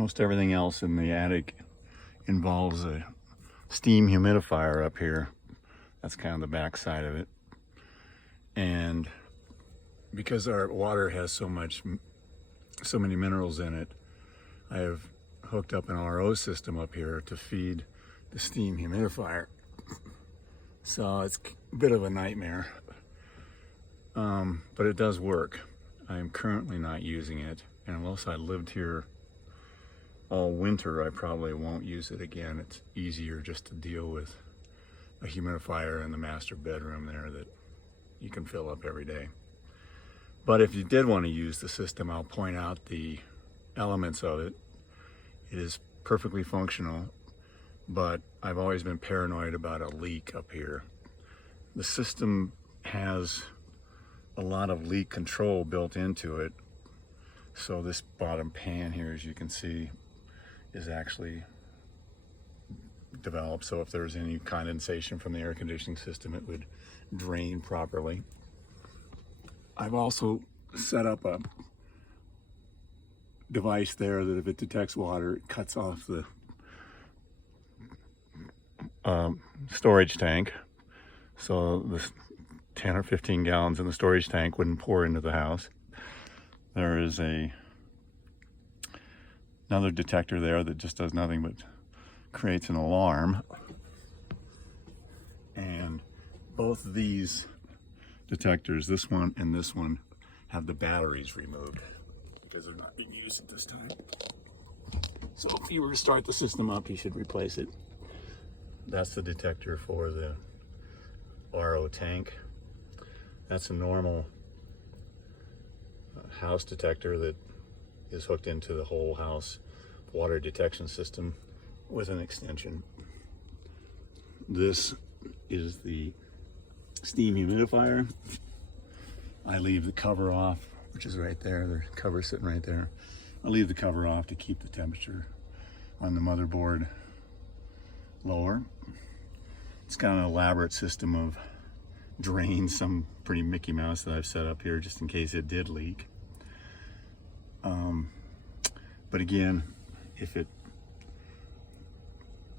Most everything else in the attic involves a steam humidifier up here. That's kind of the back side of it. And because our water has so many minerals in it, I have hooked up an RO system up here to feed the steam humidifier. So it's a bit of a nightmare, but it does work. I am currently not using it, and unless I lived here all winter, I probably won't use it again. It's easier just to deal with a humidifier in the master bedroom there that you can fill up every day. But if you did want to use the system, I'll point out the elements of it. It is perfectly functional, but I've always been paranoid about a leak up here. The system has a lot of leak control built into it. So this bottom pan here, as you can see, is actually developed. So if there's any condensation from the air conditioning system, it would drain properly. I've also set up a device there that if it detects water, it cuts off the storage tank. So the 10 or 15 gallons in the storage tank wouldn't pour into the house. There is another detector there that just does nothing but creates an alarm. And both of these detectors, this one and this one, have the batteries removed because they're not being used at this time. So if you were to start the system up, you should replace it. That's the detector for the RO tank. That's a normal house detector that is hooked into the whole house water detection system with an extension. This is the steam humidifier. I leave the cover off, which is right there. The cover's sitting right there. I leave the cover off to keep the temperature on the motherboard lower. It's got an elaborate system of drains, some pretty Mickey Mouse that I've set up here just in case it did leak. But again, if it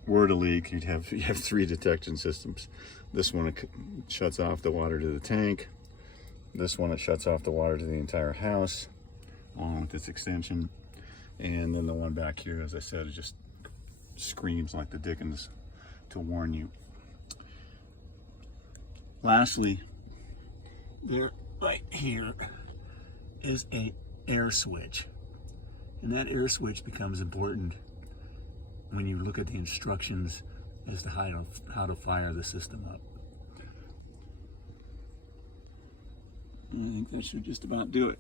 were to leak, you have 3 detection systems. This one, it shuts off the water to the tank. This one, it shuts off the water to the entire house, along with its extension. And then the one back here, as I said, it just screams like the dickens to warn you. Lastly, there, right here, is an air switch. And that air switch becomes important when you look at the instructions as to how to fire the system up. I think that should just about do it.